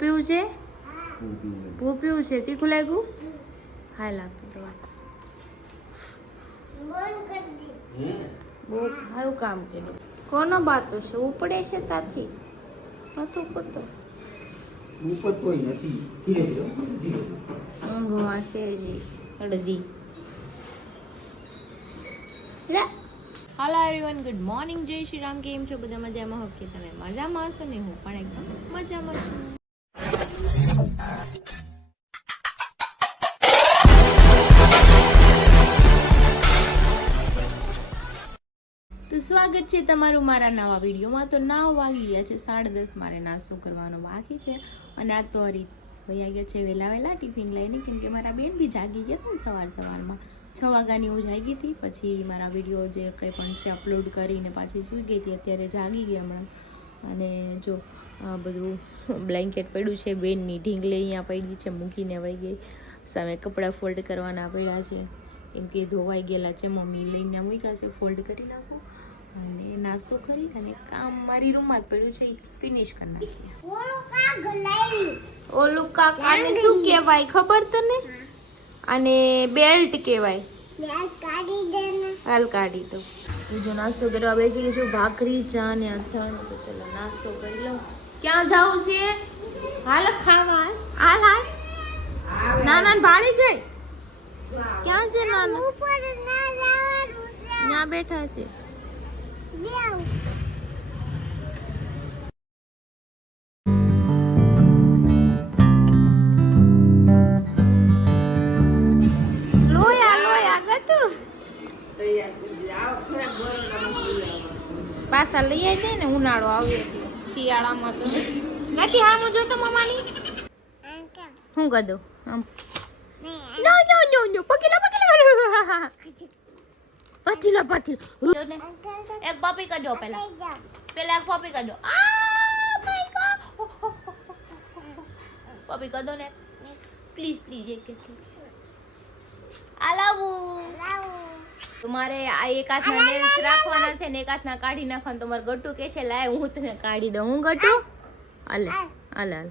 પીવું છે? ભૂ પીવું છે. તીખું લાગ્યું? હાલ આપી દો. બહુ સારું કામ કર્યું. કોનો બાતો છે? ઉપડે છે તાથી નતું કૂતો ઊંઘમાં છે હજી અડધી. લે હાલો એવરીવન, ગુડ મોર્નિંગ, જય શ્રી રામ. કેમ છો બધા? મજામાં હો કે તમે મજામાં હશો ને? હું પણ એકદમ મજામાં છું. તો સ્વાગત છે તમારું મારા નવા વિડીયોમાં. તો 9 વાગી ગયા છે, 10:30 મારે નાસ્તો કરવાનો બાકી છે. અને આ તો હરી વયા ગયા છે વહેલા ટિફિન લઈને, કેમ કે મારા બેન બી જાગી ગયા હતા ને સવારમાં 6 વાગ્યાની હું જાગી હતી. પછી મારા વિડીયો જે કંઈ પણ છે અપલોડ કરીને પાછી સૂઈ ગઈ હતી. અત્યારે જાગી ગઈ હમણાં. અને જો બધું બ્લેન્કેટ પડ્યું છે, બેનની ઢીંગલી અહીંયા પડી છે, મૂકીને વહી ગઈ. સામે કપડાં ફોલ્ડ કરવાના પડ્યા છે, એમ કે ધોવાઈ ગયેલા છે, મમ્મી લઈને મૂક્યા છે, ફોલ્ડ કરી નાખું. અને નાસ્તો કરી અને કામ મારી રૂમમાં પડ્યું છે, ફિનિશ કરી નાખીએ. ઓલું કાકાને શું કહેવાય ખબર તને? અને બેલ્ટ કહેવાય. હાલ કાઢી દો. બીજો નાસ્તો કરવા બેસી ગઈ છું, ભાખરી, ચા ને અથાણ. તો ચલો નાસ્તો કરી લઉં. ક્યાં જાવું છે? હાલ ખાવા. હાલ હાલ. નાના ભાળી ગઈ. ક્યાં છે નાના? ત્યાં બેઠા છે. પાછા લઈ આવી દે ને, ઉનાળો આવે શિયાળામાં તો નથી. હા હું જોતો મમ્માની હું કરી દઉં આમ. નો નો નો નો પકીલા એક પપી કરજો પેલા એક પપી કરજો. પપી કર દો ને પ્લીઝ એક આલાવું. તમારે આ એક હાથના નેલ્સ રાખવાના છે ને એક હાથના કાઢી નાખવાના. તમારે ગટ્ટુ કે છે લાય હું તને કાઢી દઉં. હું ગટ્ટુ હાલે હાલ હાલ.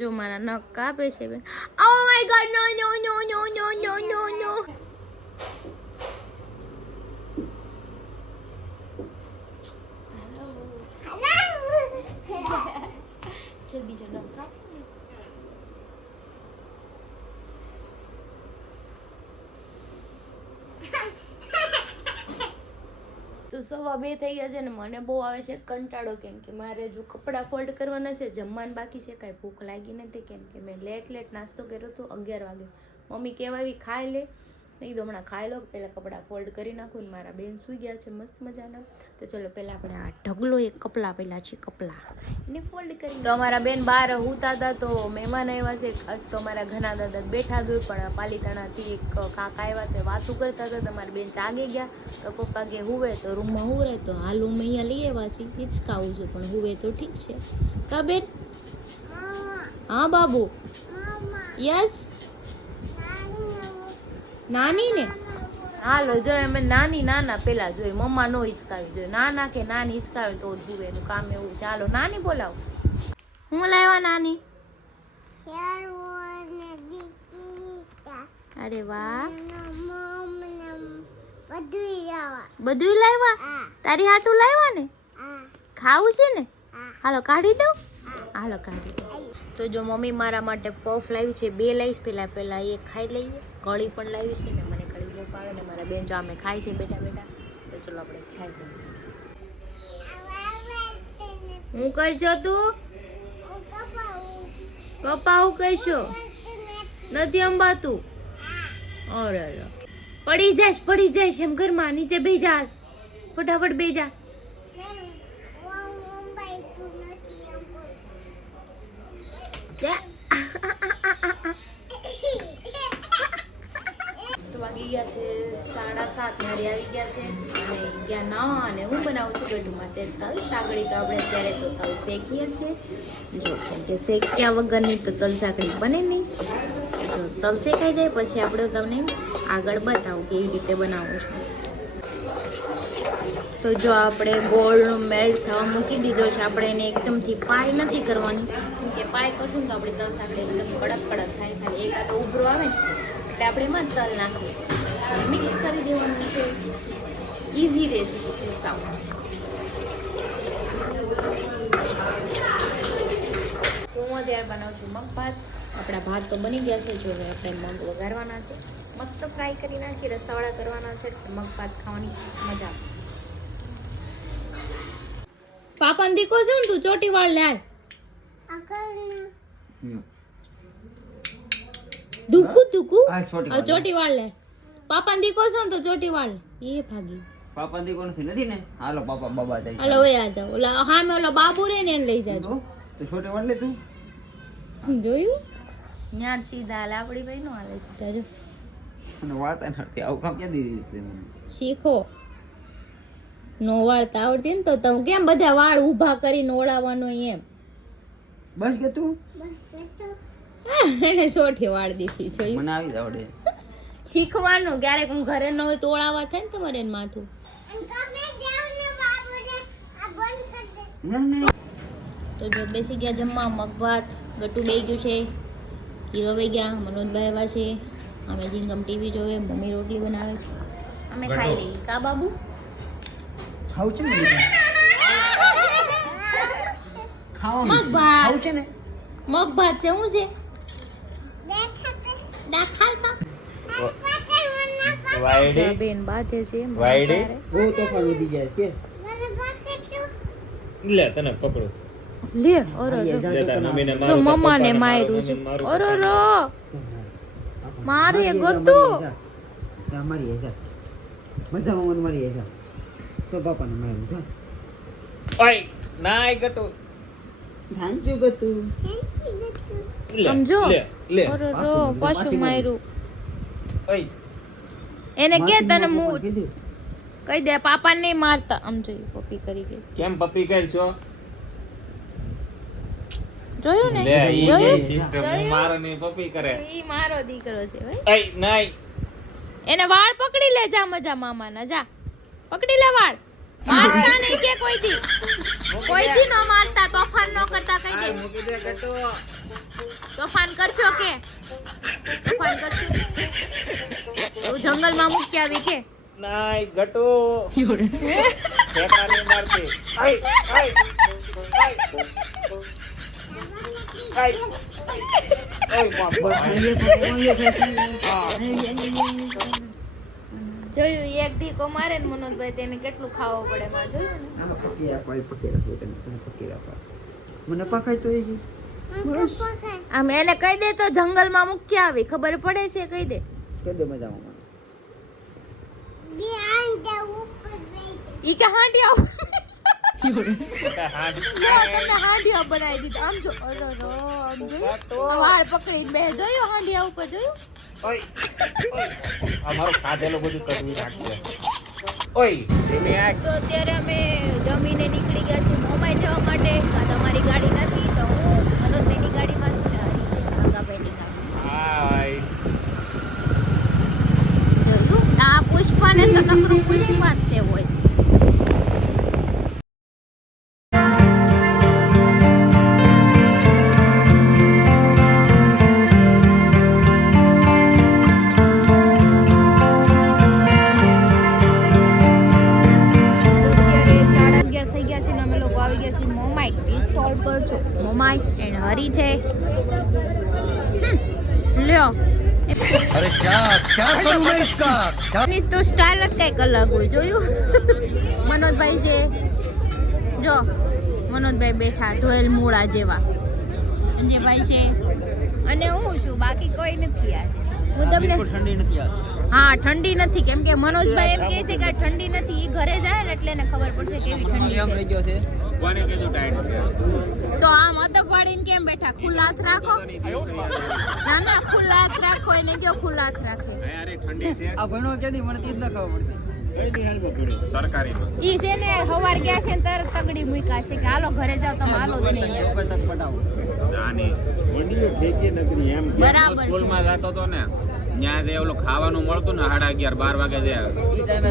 જો મારા નખ કાપે છે બેન. ઓ માય ગોડ, નો નો નો નો નો નો નો નો. બીજો નખ કાપ. તો 2:15 થઈ ગયા છે ને મને બહુ આવે છે કંટાળો, કેમ કે મારે જો કપડાં ફોલ્ડ કરવાના છે, જમવાનું બાકી છે, કાંઈ ભૂખ લાગી નથી, કેમ કે મેં લેટ નાસ્તો કર્યો હતો 11 વાગે. મમ્મી કહેવાય ખાઈ લે, નહીં તો હમણાં ખાઈ લો, પહેલાં કપડાં ફોલ્ડ કરી નાખું. ને મારા બેન સૂઈ ગયા છે મસ્ત મજાના. તો ચલો પહેલાં આપણે આ ઢગલો એક કપડાં પહેલાં છે કપડાં એને ફોલ્ડ કરી. તો અમારા બેન બહાર હુતા હતા, તો મહેમાન આવ્યા છે. તો અમારા ઘણા દાદા બેઠા જ હોય, પણ પાલીતાણાથી એક કાકા આવ્યા તે વાતું કરતા હતા. તમારી બેન જાગી ગયા, તો પપ્પા કે હુવે તો રૂમમાં હુવે. તો હાલ હું અહીંયા લઈ આવ્યા છીએ, હિચકાવું છે પણ હુવે તો ઠીક છે. કા બેન? હા બાબુ. યસ નાની ને હાલો. જો અમે નાના પેલા જોઈએ, મમ્મા નો હિચકાવી જોઈએ. નાના કે નાની હિચકાવે તો જ હુવે, એનું કામ એવું છે. હાલો નાની બોલાવો. હું લાવ્યા નાની? અરે વાહ, બધું લાવ્યા. તારી હાટું લાવ્યા ને? ખાવું છે ને? હાલો કાઢી દઉં. હાલો કાઢી દઉં. તો જો મમ્મી મારા માટે પફ લાવી છે, 2 લાવીશ. પેલા એક ખાઈ લઈએ. કળી પણ લાવી છે ને, મને કળી બહુ ભાવે ને. મારા બેન જો અમે ખાય છે બેઠા. તો ચલો આપણે ખાઈ લઈએ. હું કરશો તું? પપ્પા હું કહીશો? નથી અંબાતું. અરે પડી જાય એમ ઘરમાં. નીચે બે જા, ફટાફટ બે જા. વાગી ગયા છે 7:30. નડી આવી ગયા છે અને ગયા નાવા. અને હું બનાવું છું ગઢુમાં તે તલ સાંકળી. તો આપણે અત્યારે તો તલ શેકીએ છીએ. જો કેમ કે શેક્યા વગરની તો તલ સાંકળી બને નહીં. તો તલ શેકાઈ જાય પછી આપણે તમને આગળ બતાવું કેવી રીતે બનાવવું છે. તો જો આપણે ગોળનો મેલ્ટ થવા મૂકી દીધો છે. આપણે એને એકદમથી પાય નથી કરવાની, કે પાય કરશું તો આપણે તલ સાથે એકદમ કડક કડક થાય. ખાલી એકાદો ઉભરો આવે ને એટલે આપણે એમાં તલ નાખી મિક્સ કરી દેવાનું છે. ઇઝી રેસીપી છે સાવ. હું અત્યારે બનાવું છું મગ ભાત. આપણા ભાત તો બની ગયા છે. જો હવે આપણે મગ વઘારવાના છે, મસ્ત ફ્રાય કરી નાખી, રસાવાળા કરવાના છે. મગ ભાત ખાવાની મજા આવે. પાપા દીકો છે ને તું ચોટી વાળ લે દુકુ દુકુ ચોટી વાળ લે. પાપા દીકો છે ને તો ચોટી વાળ એ ભાગી. પાપા દીકો નથી ને? હાલો પાપા બાબા જાય. હાલો ઓય આ જાવ. ઓલા હામે ઓલા બાબુ રે ને એને લઈ જાજો. તો છોટે વાળ લે તું. જોયું ન્યા સીધા હાલ આપડી ભાઈ નો હાલે સીધા જો. અને વાળતા નથી આવું કામ ક્યાં દીધી છે મને? શીખો. નો વાળતા આવડતી ને તો તમે કેમ બધા વાળ ઊભા કરીને ઓળાવવાનો એમ? બસ કે તું એને સોઠી વાળ દીધી જોયું. મને આવી જ આવડે. શીખવાનું. ક્યારેક હું ઘરે ન હોય તો ઓળાવા થાય ને તમારે એને માથું. તો જો બેસી ગયા જમવા. મગ ભાત ગટુ બેસી ગયું છે, હીરો બેસી ગયા, મનોજભાઈ આવ્યા છે, અમે જીંગમ ટીવી જોવે, મમ્મી રોટલી બનાવે છે, અમે ખાઈ લઈએ. કા બાબુ ખાવું છે ને? ખાવાનું મગ ભાત. ખાવું છે ને? મગ ભાત છે શું છે? દાખાલતા વાયડી બેન બાધે છે વાયડી ઓ તો પણ ઉડી જાય કે લે તને પકડો લે. ઓરો જો મમ્મા ને માર્યું છે. ઓરો રો મારે ગોતું મારી જા મજા મમ્મા મારી જા તો બાપાને માર્યું જા. ઓય નાય ગટુ ધાંચું ગટુ સમજો. ઓરો રો પાછું માર્યું. ઓય એને કે તને કહી દે પાપા નહીં મારતા. આમ જોયું પપ્પી કરી ગઈ. કેમ પપ્પી કરશો? જોયું ને? લે ઈ જોયું? સિસ્ટમ હું મારો ને પપ્પી કરે. ઈ મારો દીકરો છે ભાઈ. ઓય નાય એને વાળ પકડી લે. જા મજા મામાના જા પકડી લે વાળ. મારતા નહીં કે કોઈ દી ન મારતા. તોફાન ન કરતા કહી દે. મૂકી દે ગટુ. તોફાન કરશો કે? તોફાન કરશો તો જંગલમાં મૂકી આવી કે? નાય ગટુ ફેંકા નહીં મારતી. આય આય આય જોયું એક ઢીકો મારે ને મનોજભાઈ તેને કેટલું ખાવું પડે માં જોયું ને. મને પકાય તો એ આમ એને કહી દે તો જંગલમાં મૂકી આવી. ખબર પડે છે કહી દે. કે દે મજામાં ઈ કે હાંડિયા તમને હાંડિયા બનાવી દીધા. આમ જો અરે રો આમ જોયું વાળ પકડીને બે જોયું હાંડિયા ઉપર જોયું. ઓય આ મારું ખાધેલું બધું કડવી નાખી. ઓય ધીમે આ તો અત્યારે અમે જમીને નીકળી ગયા છીએ મોબાઈલ જવા માટે. તમારી ગાડી નથી તો હું મનોજભાઈની ગાડીમાં છું ને ભાગાભાઈની ગાડી. હાય જોયું આ પુષ્પાને તો નકરું પુષ્પા જ તે હોય. હરી છે લ્યો. अरे क्या क्या करूं मैं इसका એની તો સ્ટાઇલ જ કઈક અલગ હોય. જોયું મનોજભાઈ છે જો. મનોજભાઈ બેઠા ધોયેલ મૂળા જેવા. અંજયભાઈ છે અને હું છું. બાકી કોઈ નથી. આજે હું તમને ઠંડી નથી આ. હા ઠંડી નથી કેમ કે મનોજભાઈ એમ કહે છે કે આ ઠંડી નથી. ઈ ઘરે જાય ને એટલે એને ખબર પડશે કેવી ઠંડી છે. કોને કીધું ટાઈટ છે? તો આમ અદબ વાળીને કેમ બેઠા? ખુલ્લા હાથ રાખો. ના ના ખુલ્લા હાથ રાખો. એને જો ખુલ્લા હાથ રાખે. અરે ઠંડી છે. આ ભણો ક્યાંથી મને તીજ ન ખબર પડતી. સરકારી ઈ છે ને હવાર ગયા છે ને તરત તગડી મૂક્યા છે કે હાલો ઘરે જાવ તમે. હાલો જ નહીં જાની બરાબર સ્કૂલમાં જતો હતો ને ત્યાં જે ઓલું ખાવાનું મળતું ને 11:30-12 વાગે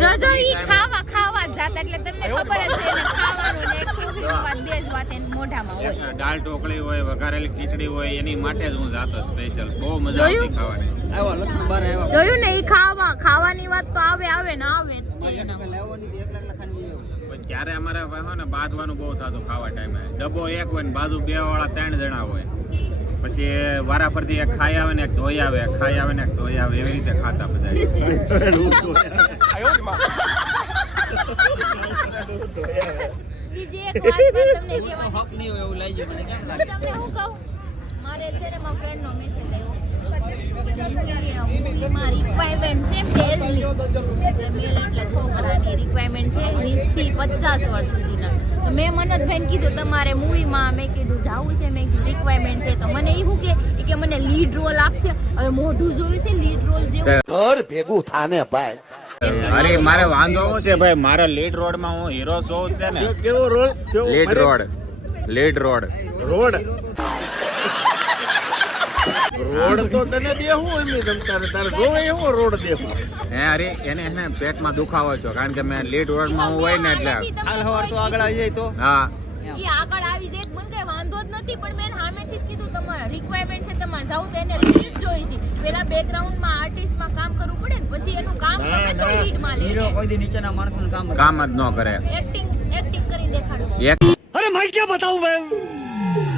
જો ઈ ખાવા જાતા એટલે તમને ખબર જ છે એને ખાવાનું ને એક છોકરીની વાત બે જ વાત એની મોઢામાં હોય. દાળ ઢોકળી હોય, વઘારેલી ખીચડી હોય, એની માટે જ હું જાતો સ્પેશિયલ. બહુ મજા આવતી ખાવાની. જોયું ને ઈ ખાવાની વાત તો આવે ને આવે જ તે ના. પણ ત્યારે અમારે હોય ને બાંધવાનું બહુ થતું ખાવા ટાઈમે. ડબ્બો એક હોય ને બાજુ 2 વાળા 3 જણા હોય. પછી વારા પરથી એક ખાઈ આવે ને એક ધોઈ આવે, ખાઈ આવે ને એક ધોઈ આવે, એવી રીતે ખાતા બધા. બીજી એક વાત પણ તમને કહેવાની એવું લાગ્યું મને. કેમ લાગે તમને હું કહું, મારે છે ને મારા ફ્રેન્ડ નો મેસેજ આવ્યો મૂવીમાં રિક્વાયરમેન્ટ છે મેલની, એટલે મેલ એટલે છોકરાની રિક્વાયરમેન્ટ છે 20 થી 50 વર્ષ સુધીના. તો મેં મનોજભાઈને કીધું તમારે મૂવીમાં, મેં કીધું જાવું છે, મેં કીધું રિક્વાયરમેન્ટ છે. તો મને એવું કે મને લીડ રોલ આપશે. હવે મોઢું જોયું છે લીડ રોલ જેવું. ઘર ભેગું થાને ભાઈ. અરે મારે વાંધો શું છે ભાઈ, મારા લીડ રોડ માં હું હીરો છું જ ને. કેવો રોલ? લીડ રોડ રોડ તો તને દેવું એમ તારે જોવે એવો રોડ દેવું. હે અરે એને પેટમાં દુખાવો છો, કારણ કે મેં લીડ રોડ માં હું હોય ને એટલે હાલ હવાર તો આગળ આવી જાય તો હા ઈ આગળ આવી જાય મને કઈ વાંધો જ નથી. પણ મેં સામેથી જ કીધું તમારે રિક્વાયરમેન્ટ છે તમારે જાવ તો એને લીડ જોઈ છે. પેલા બેકગ્રાઉન્ડ માં આર્ટિસ્ટ માં કામ કરવું પડે ને પછી એનું કામ ગમે તો લીડ માં લે. કોઈ દી નીચેના માણસનું કામ કામ જ ન કરે. એક્ટિંગ કરીને દેખાડો. અરે मैं क्या बताऊं मैं.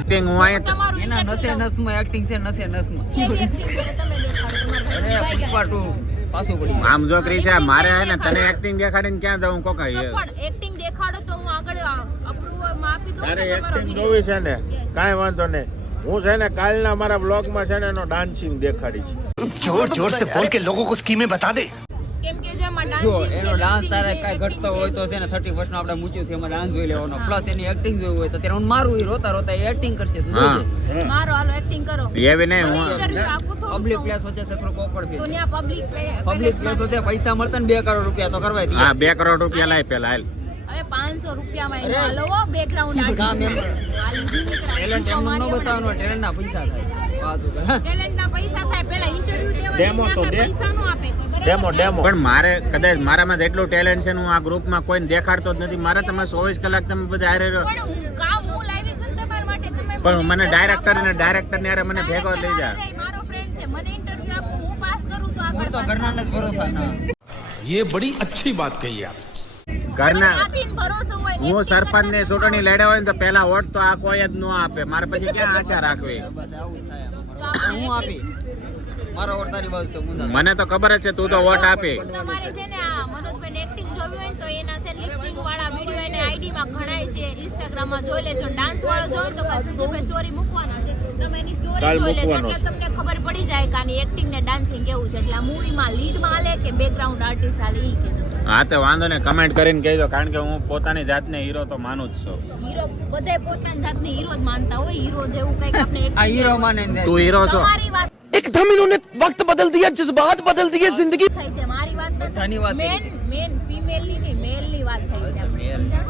એક્ટિંગ હું અહીંયા તમારું એના નસે નસમાં એક્ટિંગ છે, નસે નસમાં. એક્ટિંગ કરે તમે દેખાડો તમારું અરે પુષ્પા 2 પાછું પડી ગયું. આમ જો ક્રિશા મારે હે ને તને એક્ટિંગ દેખાડીને ક્યાં જાઉં કોકા પણ એક્ટિંગ દેખાડો તો હું આગળ અપ્રૂવલ માં આપી દઉં તારે ને તમારો એક્ટિંગ video. જોવી છે ને કાંઈ વાંધો નહીં. હું છે ને કાલના મારા બ્લોગમાં છે ને એનો ડાન્સિંગ દેખાડીશ. जोर जोर से बोल के लोगों को स्कीमें बता दे. કેમ કે જો એમાં જો dancing છે, એનો ડાન્સ lip-sync તારે છે, કાંઈ acting ઘટતો હોય તો છે ને 31 નો આપણે મૂક્યું છે, એમાં ડાન્સ જોઈ લેવાનો. પ્લસ એની એક્ટિંગ જોઈ હોય તો ત્યારે હું મારું ઈ રોતા રોતા એક્ટિંગ કરશે તું હા. જોજે. મારો હાલો એક્ટિંગ કરો. એવી નહીં હું ઇન્ટરવ્યુ આપું થોડું પબ્લિક તો. પ્લેસ વચ્ચે સકરો પોપડ તો ફેર. ન્યા પબ્લિક પબ્લિક પ્લેસ વચ્ચે પૈસા મળતા ને 2 કરોડ રૂપિયા તો કરવા દે. હા 2 કરોડ રૂપિયા લાય પેલા હાલ. હવે 500 રૂપિયામાં અરે. એને હાલો બેકગ્રાઉન્ડ કામ એમ ટેલેન્ટ એમ ન બતાવવાનું, ટેલેન્ટ ના પૈસા થાય. વાતો કર. ટેલેન્ટ ના પૈસા થાય. પેલા ઇન્ટરવ્યુ દેવા Demo તો દે. પૈસા નો આપે કોઈ, બરાબર? ડેમો પણ મારે કદાચ મારામાં જેટલું ટેલેન્ટ છે ને હું આ ગ્રુપમાં કોઈને દેખાડતો જ નથી. મારે તમે 24 કલાક તમે બધા હારે રહો. પણ હું કામ હું લાવી છું ને તમારા માટે. તમે પણ મને ડાયરેક્ટર આપો. ને ડાયરેક્ટર ને હારે મને ભેગો લઈ જા. મારો ફ્રેન્ડ છે, મને ઇન્ટરવ્યુ આપો, હું પાસ કરું તો આગળ તો ઘરનાને જ ભરોસા ના. ये बड़ी अच्छी बात कही आप. ઘરના ત્યાંથી ભરોસો હોય ને હું acting સરપંચ ને કરતા ચૂંટણી લડ્યા હોય ને તો પેલા વોટ તો આ કોઈ જ ન આપે. મારે પછી ક્યાં આશા રાખવી? બસ આવું જ થાય અમારે. હું આપી મારો ઓર તારી બાજુ તો મુંદા. મને તો ખબર જ છે તું તો વોટ આપી. તમારે છે ને આ મનોજભાઈ એક્ટિંગ જોવી હોય ને તો એના છે લિપસિંગ વાળા વિડિયો એને આઈડી માં ઘણાય છે, ઇન્સ્ટાગ્રામ માં જોઈ લેજો. ડાન્સ વાળો જોઈ તો કે સંજયભાઈ સ્ટોરી મૂકવાનો છે, તમે એની સ્ટોરી કાલ જોઈ લેજો મૂકવાનો એટલે તમને ખબર પડી જાય કે આની એક્ટિંગ ને ડાન્સિંગ કેવું છે. એટલે આ મૂવી માં લીડ માં હાલે કે બેકગ્રાઉન્ડ આર્ટિસ્ટ હાલે ઈ કેજો. હા તો વાંધો ને કમેન્ટ કરીને કહેજો, કારણ કે હું પોતાની જાતને હીરો તો માનું જ છું. હીરો બધાય પોતાની જાતને હીરો જ માનતા હોય. હીરો જેવું કઈક આપણે આ acting હીરો માને ને તું હીરો છો? તમારી વાત एकदम इन्होंने वक्त बदल दिया, जज्बात बदल दिए जिंदगी. થાય છે, મારી વાત બધાની વાત મેન ફિમેલ ની નહીં, મેલ ની વાત થઈ છે. male. સમજ્યા?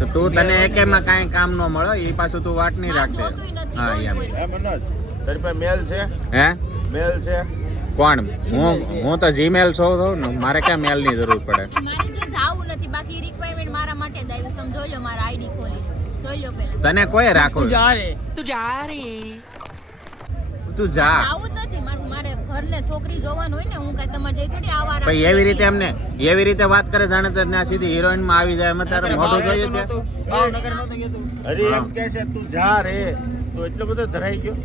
તો તું તને એકેમાં કાંઈ કામ ન મળે એ પાછું તું વાટ નહીં રાખતે. જોતુંય નથી, હા don't યાર. worry. હે મનોજ તારી પાસે મેલ છે? હે મેલ છે? કોણ? હું તો જીમેલ છું તો ને મારે ક્યાં મેલ ની જરૂર પડે. મારે જે જાવું નથી, બાકી રિક્વાયરમેન્ટ મારા માટે જ આવી. તમે જોઈ લો મારા આઈડી ખોલી જોઈ લો પેલા. તને કોઈ રાખું તું જા રે. તું જા. આવું જ નથી. મારે ઘરને છોકરી જોવાનું હોય ને, હું કઈ તમારે જઈ થોડી આવારા ભાઈ એવી રીતે એમને એવી રીતે વાત કરે જાણે તો ના સીધી હિરોઈન માં આવી જાય. એમાં તારે મોઢું જોઈએ છે. ભાવનગર નહોતું કહેતું. અરે એમ કે છે તું જા રે, તો એટલો બધો ધરાઈ ગયો.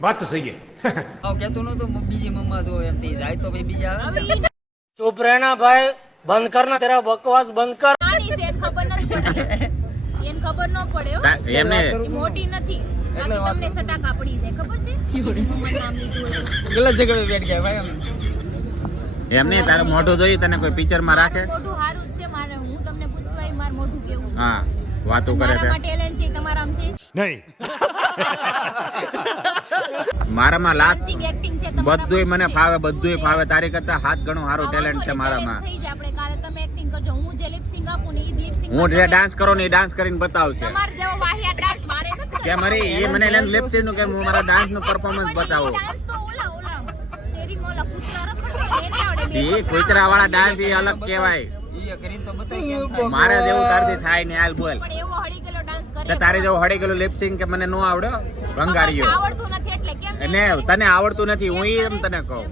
बात तो सही है. આવ કહેતું નહોતું બીજી મમ્મા જો એમ થી જાય તો ભાઈ બીજા આવે. હવે ઈ चुप रहना भाई, बंद करना तेरा बकवास बंद कर. નાની છે, એને ખબર નથી પડતી. એને ખબર ન પડે હો. એમને ઈ મોટી નથી. બાકી તમને સટાકા પડી જાય, ખબર છે? મમ્માનું નામ લીધું હોય તો. ગલત જગ્યાએ બેઠ ગયા ભાઈ અમે. એમ નહીં તારે મોઢું જોઈએ તને કોઈ પિક્ચર માં રાખે? મારું મોઢું સારું જ છે. મારે હું તમને પૂછવાય મારું મોઢું કેવું છે. હા વાતું કરે છે. મારામાં ટેલેન્ટ છે, તમારામાં છે? नहीं. મારામાં લાખ Dancing, acting છે, તમારામાં બધુંય મને છે. ફાવે, બધુંય ફાવે. તારી કરતા 7 ગણું સારું આ ટેલેન્ટ છે વાંધો નહીં, મારામાં. challenge થઈ જાય. આપણે કાલે તમે acting કરજો, હું જે lip sync આપું ને ઈ lip sync હું જે માં ડાન્સ કરો ને એ ડાન્સ કરીને બતાવશે. તમારે જેવો વાહિયાત ડાન્સ મારે નથી કે મારી એ મને લઈને લેપચર નું કે હું મારા ડાન્સ નું પરફોર્મન્સ બતાવું ડાન્સ તો ઓલા શેરીમાં ઓલા કૂતરા રખડતા એને આવડે એ કુતરા વાળા ડાન્સ એ અલગ કહેવાય મારે જેવું તારથી થાય ને હાલ બોલ પણ એવો હળી ગયેલો ડાન્સ તો કરે તારે જેવું હળી ગયેલું લિપસિંગ કે મને નો આવડે ભંગારીયો આવડતું નથી એટલે કેમ અને તને આવડતું નથી હું એમ તને કહું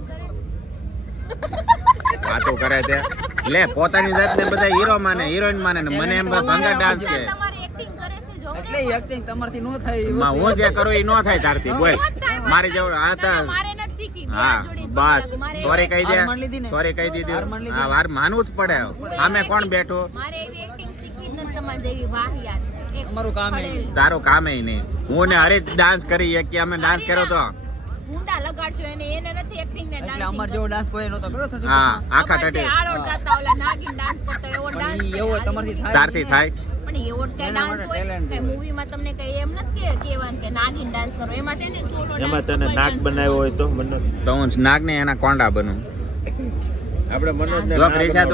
વાતો કરે છે લે પોતાની જાતને બધા હીરો માને હિરોઈન માને ને મને એમ ભંગાર ડાન્સ કે તમારી એક્ટિંગ કરે છે જો એટલે એક્ટિંગ તમારથી નો થાય માં હું જે કરું એ નો થાય તારથી બોલ મારી જેવું હા તો મારે નથી શીખી હા બસ સોરી કહી દે હાર માની લીધી ને? સોરી કહી હાર દીધું માની લીધી? હા વાર માનવું જ પડે સામે કોણ બેઠું મારે એવી એક્ટિંગ શીખવી જ નથી તમારી જેવી વાહ યાર એક અમારું કામ એ. પડેલ. તારું કામ નહીં હું ને હરીશ ડાન્સ કરી કે અમે ડાન્સ કર્યો તો ઊંડા લગાડશો એને નથી એક્ટિંગ ને એટલે અમાર જેવો ડાન્સ કોઈ નતો કર્યો સર હા આખા ટટી આળો ગાતા ઓલા નાગિન ડાન્સ કરતો એવો ડાન્સ પણ ઈ એવો તમારથી થાય તારથી થાય પણ એવો કઈ ડાન્સ હોય કઈ મૂવીમાં તમને કઈ એમ નથી કહેવાનું કે નાગિન ડાન્સ કરો એમાં છે ને સોલો એમાં તને નાક બનાવ્યો હોય તો મનોજ તો હું નાગ ને એના કોંડા બનું આપણે મનોજ જો ક્રિશા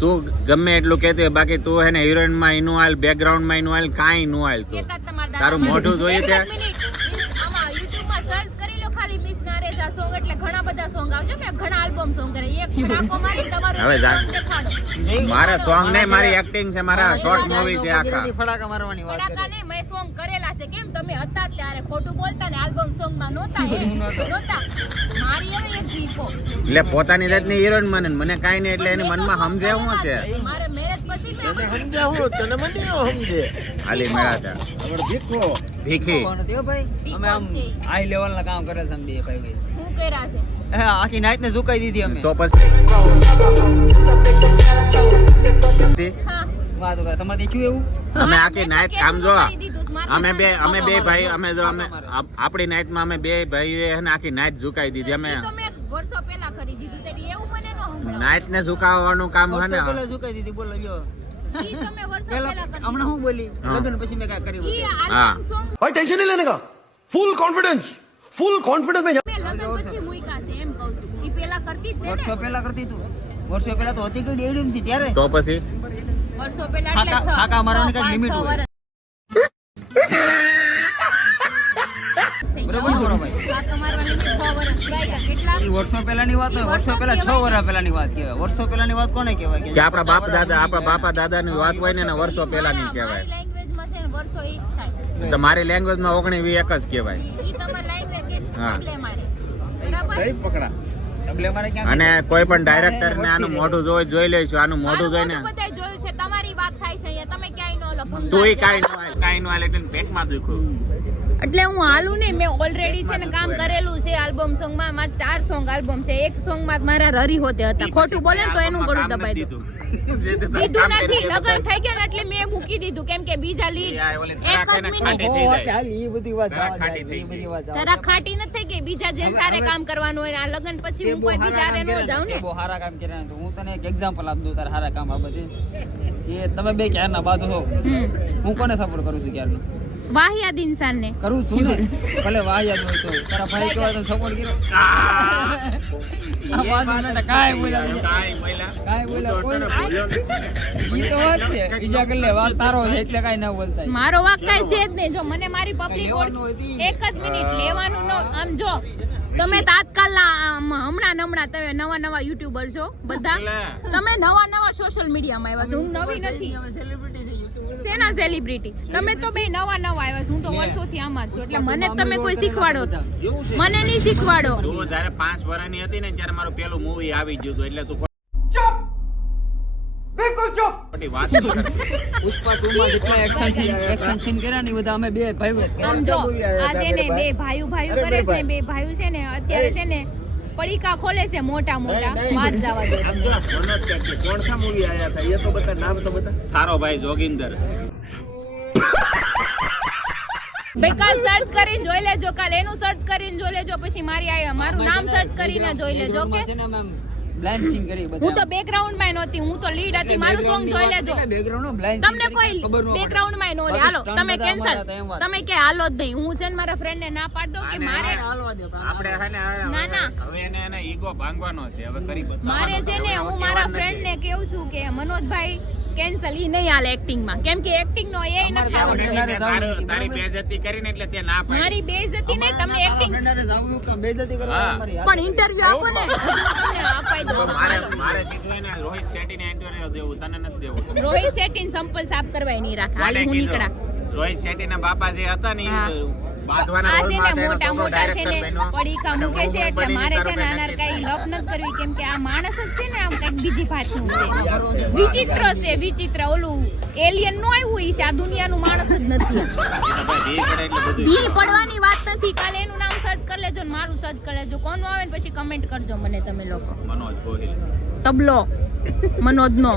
તું ગમે એટલું કહેતી હોય બાકી તું હે ને હિરોઈન માં ઇનું આલ બેકગ્રાઉન્ડ માં ઇનું આલ કાઈ નું આલ તું કેતા તમારા તારું મોઢું જોઈએ છે આમાં YouTube માં સર્ચ કરી લો ખાલી મિસ નારેજા સોંગ એટલે ઘણા બધા સોંગ આવશે મેં ઘણા આલ્બમ સોંગ કરે એક ફટાકો મારી તમારું હવે જા. song દેખાડો મારા સોંગ નહીં મારી એક્ટિંગ છે મારા શોર્ટ મૂવી છે આખા ફડાકા મારવાની વાત ફટાકા કરી નહીં મેં સોંગ કરેલા છે કેમ તમે હતા ત્યારે ખોટું બોલતા ને આલ્બમ સોંગ માં નહોતા નહોતા મારી હવે એક વીકો એટલે પોતાની જાતની હિરોઈન મને મને કાઈ નહીં એટલે એની મનમાં સમજે શું છે મારે મેરેજ પછી મેં તને સમજાવું તને મને નો સમજે ખાલી મેળા છે આપણે ભીખો ભીખી કોણ હતી હો ભાઈ અમે આમ હાઈ લેવલ ના કામ કરે છે અમે બે ભાઈ હું કર્યા છે હા આખી નાઈટ ને ઝુકાઈ દીધી અમે તો પછી હા વાતો કરે તમારે દેખ્યું એવું અમે આખી નાઈટ આમ જો કરી દીધું છે. મારે અમે બે ભાઈ અમે જો અમે આપણી નાઈટ માં અમે બે ભાઈ હે ને આખી નાઈટ ઝુકાઈ દીધી અમે ઈ તો મેં વર્ષો પહેલા કરી દીધું તે એવું મને નો સંભળાય નાઈટ ને ઝુકાવવાનું કામ હે ને વર્ષો પહેલા ઝુકાઈ દીધી બોલો જો ઈ તમે વર્ષો પહેલા પહેલા કરી હમણાં હું બોલી હા. લગ્ન પછી મેં કાંઈ કર્યું ઈ હતું. હા. આલ્બમ સોંગ भाई टेंशन नहीं लेने का फुल कॉन्फिडेंस में મેં લગ્ન પછી મૂક્યા છે એમ કહું છું ઈ પહેલા કરતી જ વર્ષો ને પહેલા કરતી તું વર્ષો પહેલા તો હતી કઈ એડી નથી ત્યારે તો પછી વર્ષો પહેલા એટલે ફાંકા મારવાની કાંઈક limit હોય. બરોબર છે ભાઈ ફાંકા મારવાની limit 6 વર્ષ ગાયકા કેટલા ઈ વર્ષો પહેલાની વાત હોય વર્ષો પહેલા 6 વર્ષ પહેલાની વાત કહેવાય વર્ષો પહેલાની વાત કોને કહેવાય કે આપણા બાપા દાદા ની વાત હોય ને એને વર્ષો પહેલા ની કહેવાય લેંગ્વેજ માં છે ને વર્ષો એક થાય તો મારી લેંગ્વેજ માં 19 એક જ કહેવાય ઈ તમારી લેંગ્વેજ કે હા. એટલે મારી બરાબર સહી પકડા એટલે મારે ક્યાં અને કોઈ પણ ડાયરેક્ટર ને આનું મોઢું જોઈ લઈશું આનું મોઢું જોઈને મારું બધાય જોયું છે તમારી વાત થાય છે અહીંયા તમે ક્યાંય નો લખો તુંય કાઈ નો હાલે એટલે પેટમાં દુખ્યું એટલે હું હાલું નહીં મેં ઓલરેડી છે ને કામ કરેલું છે આલ્બમ સોંગ માં મારા 4 સોંગ આલ્બમ છે એક સોંગ માં મારા રરી હોતે હતા ખોટું બોલે ને તો એનું ગળું દબાઈ દીધું દીધું નથી લગન થઈ ગયા ને એટલે મેં મૂકી દીધું કેમ કે બીજા લીડ એક જ મિનિટ ઈ બધી વાત જવા દે, ઈ બધી વાત જવા દે. તરા ખાટી નથી થઈ ગઈ બીજા જેમ સારે કામ કરવાનું હોય ને આ લગન પછી હું કોઈ બીજા હારે નો જાઉં ને બહુ સારા કામ કર્યા ને તો હું તને એક એક્ઝામ્પલ આપી દઉં તારા સારા કામ બાબતે એ તમે બે ક્યારના બાજુ છો હું કોને સપોર્ટ કરું છું ક્યારનો વાહિયાત ઇન્સાન ને કરું છું ને ભલે વાહિયાત હોય તો તારા ભાઈ કહેવાય તો સપોર્ટ કર્યો આ બાજુ ને કાંઈ બોલ્યા નહીં. કાંઈ બોલ્યા કોઈ ઈ તો વાત છે બીજા કરલે વાત તારો છે એટલે કાંઈ ના બોલતા મારો વાક કાંઈ છે જ નહીં જો મને મારી પબ્લિક લેવાનું હોય તી. એક જ મિનિટ લેવાનું નો આમ જો તમે તાત્કાલના હમણાં તમે નવા યુટ્યુબર છો બધા તમે નવા સોશિયલ મીડિયામાં આવ્યા છો હું નવી નથી શેના સેલિબ્રિટી તમે તો બે નવા આવ્યા છો હું તો વર્ષોથી આમાં જ છું એટલે મને જ તમે કોઈ શીખવાડો મને નહીં શીખવાડો તું જયારે 5 વર્ષની હતી ને ત્યારે મારું પેલું મૂવી આવી ગયું હતું એટલે તું ખોટી વાત નહીં કર. પુષ્પા 2 માં જેટલા એક્શન સીન કર્યા ને એ બધા અમે બે ભાઈઓ જ કર્યા. આમ જો આ છે ને બે ભાઈઓ કરે છે ને બે ભાઈઓ છે ને અત્યારે છે ને પડીકા ખોલે છે મોટા વાત જવા દો આમ જો મનોજ કે કોણ સા મૂવી આયા હતા એ તો બતા નામ તો બતા તારો ભાઈ જોગિંદર બેકાલ સર્ચ કરીને જોઈ લેજો કાલ એનું સર્ચ કરીને જોઈ લેજો પછી મારું નામ સર્ચ કરીને જોઈ લેજો ઓકે છે ને અમે બ્લાઇન્ડ સીન કરી બધા હું તો બેકગ્રાઉન્ડ માં નહોતી હું તો લીડ હતી મારું સોંગ જોઈ લેજો બેકગ્રાઉન્ડ બ્લાઇન્ડ તમને કોઈ બેકગ્રાઉન્ડ માં નો લે હાલો તમે કેન્સલ તમે કે હાલો જ નહીં હું છે ને મારા ફ્રેન્ડ ને ના પાડ દો કે મારે આપણે હે ને ના. હવે એને ઈગો ભાંગવાનો છે હવે કરી બતાવવાનો મારે છે ને હવે હું કહેવાનું મારા નથી. ફ્રેન્ડ ને કેવું છું કે મનોજભાઈ કેન્સલ ઈ નહીં હાલે એક્ટિંગ માં, કેમ કે એક્ટિંગ નો એ નથી આવડતું. તારી બેઇજ્જતી કરીને એટલે તે ના પાડી. મારી બેઇજ્જતી નહીં, તમને એક્ટિંગ બેઇજ્જતી કરવા હા. અમારી પણ ઇન્ટરવ્યુ આપો ને, તમને અપાઈ તો દઉં. મારે સીધું એને રોહિત શેટ્ટીને ઇન્ટરવ્યુ દેવું, તને નથી દેવું. રોહિત શેટ્ટી સંપલ સાફ કરવાય નહીં રાખે, હાલી હું નીકળા. રોહિત શેટ્ટીના બાપા જે હતા ને હા. ઈ બાંધવાના આ છે રોલમાં ને હતા, એનો મોટા છોકરો મોટા છે ને director બન્યો. પડીકા અને મૂકે છે હું એટલે બનીને મારે છે તારો ને બેન આનાર નથી. કઈ લપ નથી કરવી, કેમ કે આ માણસ જ છે ને આમ કઈક બીજી ભાતનું છે, વિચિત્ર છે વિચિત્ર. ઓલું એલિયન નો આવ્યું ઈ છે, આ દુનિયાનું માણસ જ નથી. ઈ તો ભાઈ ઢીલ પડે એટલે બધું. ઢીલ પડવાની વાત નથી, કાલે એનું નામ સર્ચ કરી લેજો ને મારું સર્ચ કરી લેજો, કોનું આવે ને પછી કમેન્ટ કરજો મને તમે લોકો. મનોજ ગોહિલ. તબલો મનોજ નો